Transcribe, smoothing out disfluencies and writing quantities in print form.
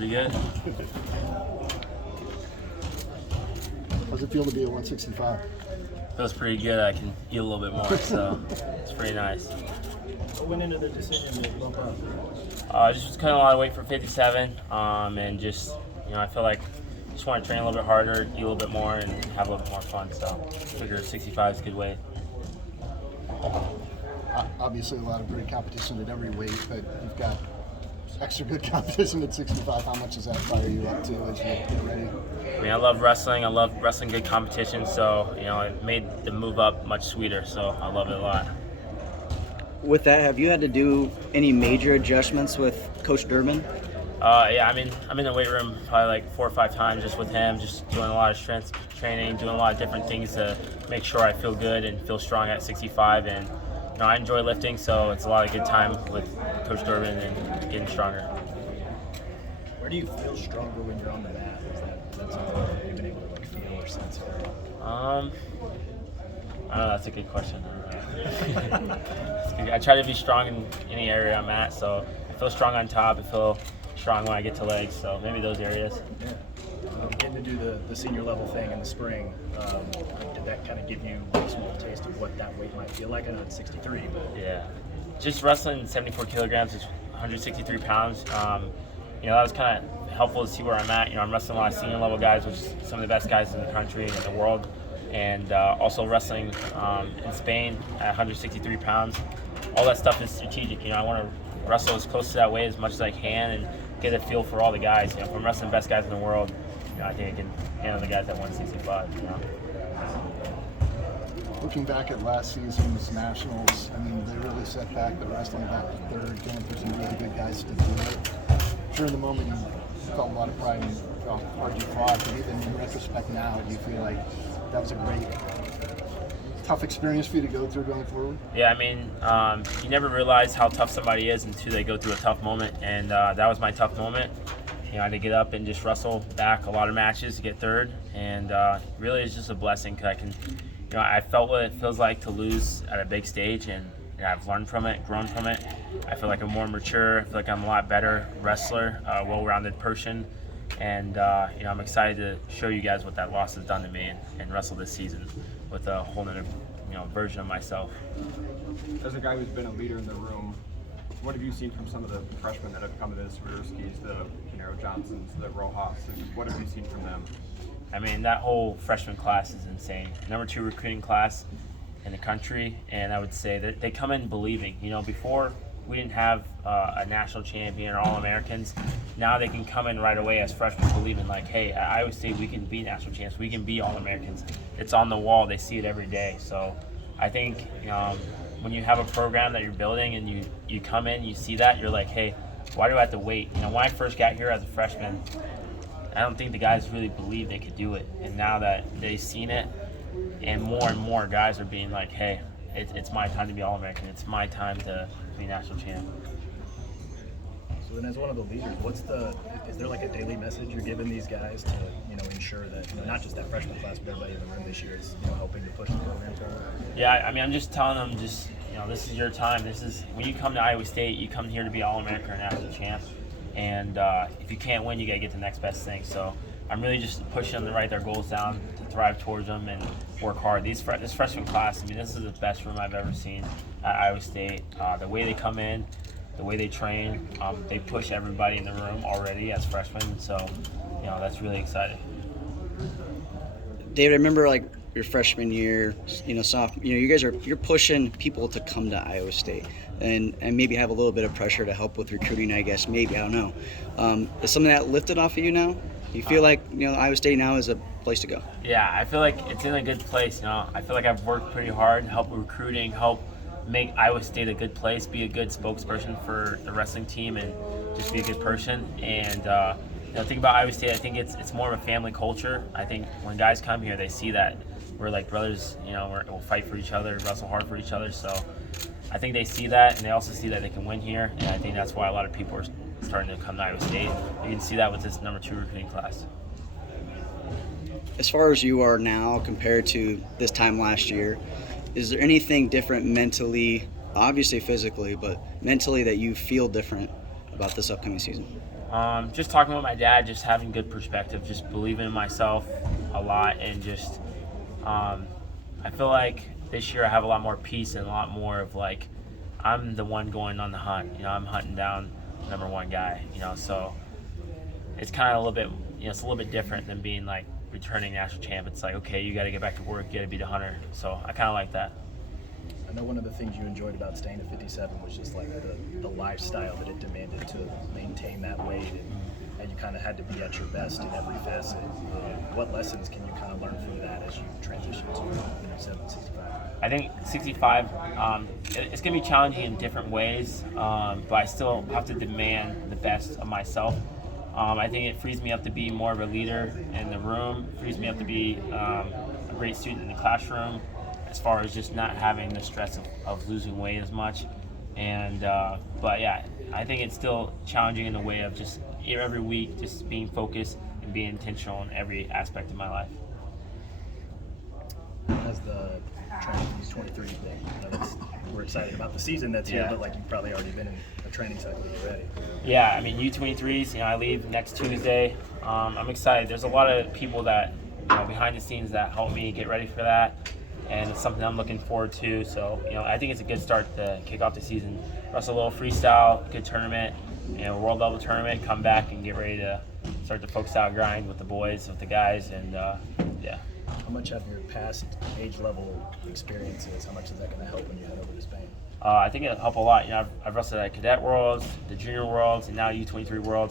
Pretty good. How's it feel to be at 165? Feels pretty good. I can eat a little bit more, so it's pretty nice. What went into the decision to bump up? Just was cutting a lot of weight for 57, and just, I feel like just want to train a little bit harder, eat a little bit more, and have a little bit more fun. So I figure 65 is a good weight. Obviously, a lot of great competition at every weight, but you've got extra good competition at 65. How much does that fire you up to as you get ready? I mean, I love wrestling. I love wrestling good competition, so it made the move up much sweeter. So I love it a lot. With that, have you had to do any major adjustments with Coach Durbin? Yeah, I'm in the weight room probably like 4 or 5 times just with him, just doing a lot of strength training, doing a lot of different things to make sure I feel good and feel strong at 65. And I enjoy lifting, so it's a lot of good time with Coach Durbin and getting stronger. Where do you feel stronger when you're on the mat? Is that something that you've been able to feel or sense? I don't know. That's a good question. I try to be strong in any area I'm at, so I feel strong on top. I feel strong when I get to legs, so maybe those areas. Yeah. Getting to do the senior level thing in the spring, did that kind of give you a small taste of what that weight might feel like? I know it's 63, but yeah, just wrestling 74 kilograms is 163 pounds. That was kind of helpful to see where I'm at. I'm wrestling a lot of senior level guys, which is some of the best guys in the country and in the world, and also wrestling in Spain at 163 pounds. All that stuff is strategic. I want to wrestle as close to that weight as much as I can and get a feel for all the guys. If I'm wrestling the best guys in the world, I think I can handle the guys at 165. Looking back at last season's nationals, they really set back the wrestling back to third, going through some really good guys to do it. During the moment, you felt a lot of pride in how hard you fought, but even in retrospect now, do you feel like that was a great, tough experience for you to go through going forward? Yeah, you never realize how tough somebody is until they go through a tough moment, and that was my tough moment. I had to get up and just wrestle back a lot of matches to get third, and really it's just a blessing because I can, I felt what it feels like to lose at a big stage, and I've learned from it, grown from it. I feel like I'm more mature. I feel like I'm a lot better wrestler, well-rounded person, and I'm excited to show you guys what that loss has done to me and wrestle this season with a whole other version of myself. As a guy who's been a leader in the room, what have you seen from some of the freshmen that have come to the Swiderskis, the Johnsons, the Rojas, and what have you seen from them? That whole freshman class is insane. Number 2 recruiting class in the country, and I would say that they come in believing. Before we didn't have a national champion or All-Americans. Now they can come in right away as freshmen believing like, hey, at Iowa State we can be national champs, we can be All-Americans. It's on the wall, they see it every day. So I think when you have a program that you're building and you come in, you see that, you're like, hey, why do I have to wait? When I first got here as a freshman, I don't think the guys really believed they could do it. And now that they've seen it, and more guys are being like, hey, it's my time to be All-American. It's my time to be national champ. So then as one of the leaders, is there like a daily message you're giving these guys to, ensure that, not just that freshman class, but everybody in the room this year is, helping to push the program forward? Yeah, I'm just telling them this is your time. This is, when you come to Iowa State, you come here to be All-American or national champ. And if you can't win, you got to get the next best thing. So I'm really just pushing them to write their goals down, to thrive towards them, and work hard. This freshman class, this is the best room I've ever seen at Iowa State. The way they come in, the way they train, they push everybody in the room already as freshmen. So, that's really exciting. David, I remember your freshman year, sophomore, you guys you're pushing people to come to Iowa State and maybe have a little bit of pressure to help with recruiting, I guess, maybe, I don't know. Is something that lifted off of you now? You feel like, Iowa State now is a place to go? Yeah, I feel like it's in a good place. I feel like I've worked pretty hard, help with recruiting, help make Iowa State a good place, be a good spokesperson for the wrestling team, and just be a good person. And think about Iowa State, I think it's more of a family culture. I think when guys come here, they see that we're like brothers. We'll fight for each other, wrestle hard for each other. So I think they see that, and they also see that they can win here. And I think that's why a lot of people are starting to come to Iowa State. You can see that with this number 2 recruiting class. As far as you are now compared to this time last year, is there anything different mentally, obviously physically, but mentally that you feel different about this upcoming season? Just talking with my dad, just having good perspective, just believing in myself a lot, and just I feel like this year I have a lot more peace and a lot more of like I'm the one going on the hunt. You know, I'm hunting down number one guy. You know, so it's kind of a little bit, you know, it's a little bit different than being like returning national champ. It's like, okay, you got to get back to work, you got to be the hunter. So I kind of like that. I know one of the things you enjoyed about staying at 57 was just like the lifestyle that it demanded to maintain that weight, and you kind of had to be at your best in every facet. What lessons can you kind of learn from that as you transition to 65? I think 65, it's going to be challenging in different ways, but I still have to demand the best of myself. I think it frees me up to be more of a leader in the room, frees me up to be a great student in the classroom, as far as just not having the stress of losing weight as much. And but yeah, I think it's still challenging in the way of just every week just being focused and being intentional in every aspect of my life. As the training for these 23 thing, we're excited about the season that's here, Yeah. but like you've probably already been in a training cycle already. Yeah, I mean U23s. You know, I leave next Tuesday. I'm excited. There's a lot of people that, you know, behind the scenes that help me get ready for that, and it's something I'm looking forward to. So, you know, I think it's a good start to kick off the season. Wrestle a little freestyle, good tournament, you know, world level tournament. Come back and get ready to start the folk style grind with the boys, with the guys, and yeah. How much have your past age level experiences, how much is that going to help when you head over to Spain? I think it'll help a lot. You know, I've wrestled at Cadet Worlds, the Junior Worlds, and now U23 Worlds.